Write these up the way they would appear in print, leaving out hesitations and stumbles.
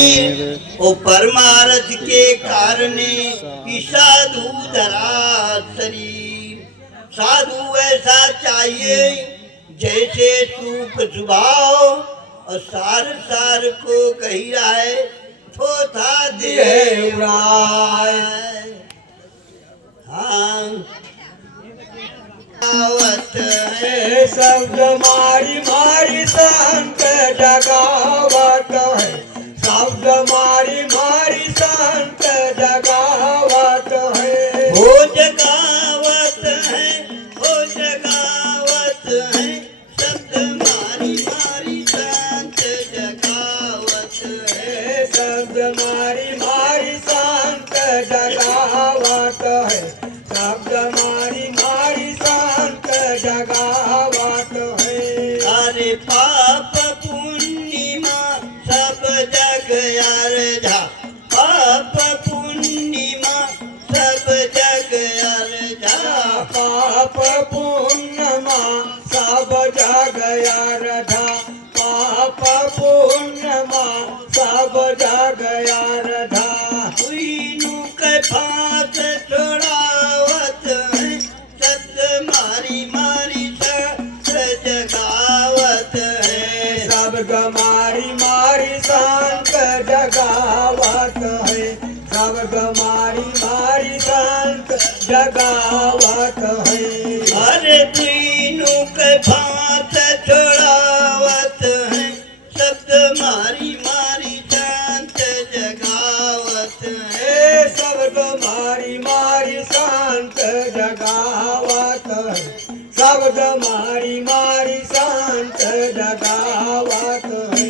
ओ परमार्थ के कारणे कि साधु धरा शरीर। साधु ऐसा चाहिए जैसे सूप स्वभाव और सार सार को कही रहा है थोथा दे उड़ाए। हाँ आवत है शब्द मारी मारी संत जगावत है। शब्द मारी मारी संत जगावत है। हो जगावत है, हो जगावत है, शब्द मारी मारी संत जगावत है। शब्द मारी मारी संत जगावत है। शब्द मारी मारी संत जगावत है। अरे पाप पूर्णिमा सब जग अर्धा, पाप पूर्णिमा सब जग अर्धा। पाप पूर्णिमा सब जग अर्धा। पाप पूर्णिमा सब जग अर्धा। हुईनु के फास छोड़ावत है, सत मारी मारी सत जगावत है। शब्द मारी मारी संत जगावत है। शब्द मारी मारी संत जगावत है। अरे तीनों के फास छोड़ावत है, शब्द मारी मारी संत जगावत है। शब्द मारी मारी संत जगावत है। शब्द मारी मारी संत जगावत है।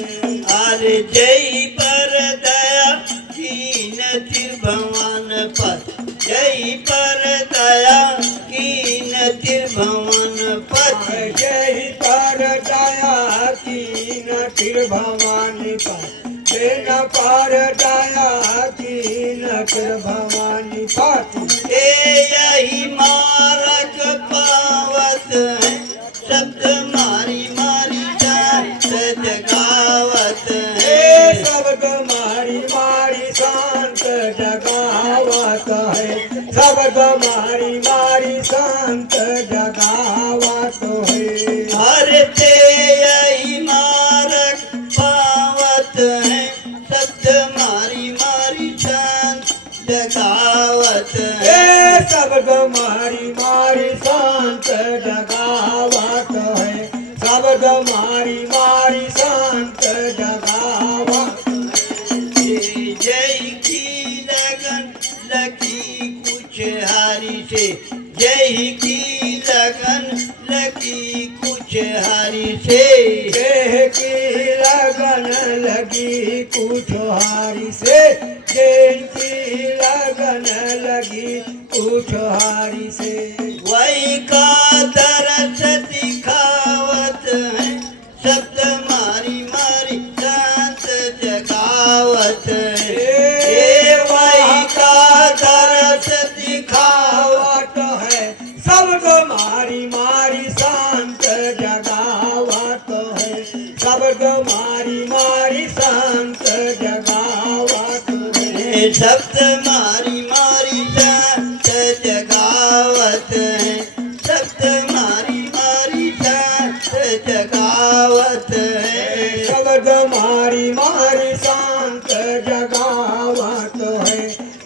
अरे जय पर दया कीन त्रिभुवन पर, जय पर दया कीन त्रिभुवन पर। जय पर दया कीन त्रिभुवन पर। देन पर दया कीन त्रिभुवन पर। यही मारक पावत है, शब्द मारी मारी संत जगावत है। शब्द मारी मारी संत जगावत है। शब्द मारी मारी संत जगावत है। हर ते यही मारक पावत है, शब्द मारी मारी संत जगावत है। शब्द मारी मारी संत जगावत है। शब्द मारी मारी संत जगावत है। जय की लगन लगी कुछ हारी से, जय की लगन लगी कुछ हारी से। देह की लगन लगी कुछ हारी से। देह की लगन लगी कुछ हारी से। वही का दरस दिखावत है, शब्द मारी मारी संत जगावत है। वही का दरस दिखावत है। शब्द मारी मारी संत जगावत है। शब्द मारी मारी संत जगावत है। शब्द मारी मारी संत जगावत है। शब्द मारी मारी संत जगावत है। शब्द मारी मारी संत जगावत है।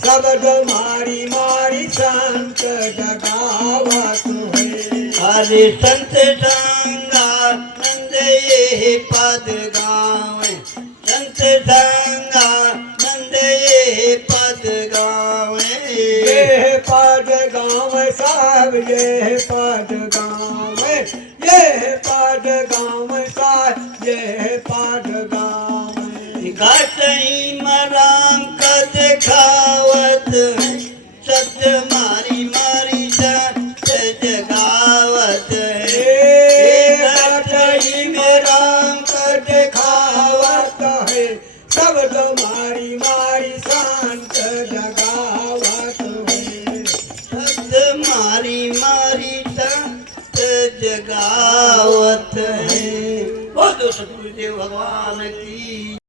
शब्द मारी मारी संत जगावत है। हरे संत संगानंद ये पद गावे, संत संगानंद ये पद गावे। ये पद गाँव साहब ये पद गाँव। ये पद गाँव साहब ये पद गाँव। घटई मराम का दिखावत है, शब्द मारी मारी संत जगावत है। घटई मराम का दिखावत है। शब्द मारी मारी संत जगावत है। शब्द मारी मारी संत जगावत है। बोलो सतगुरुदेव भगवान की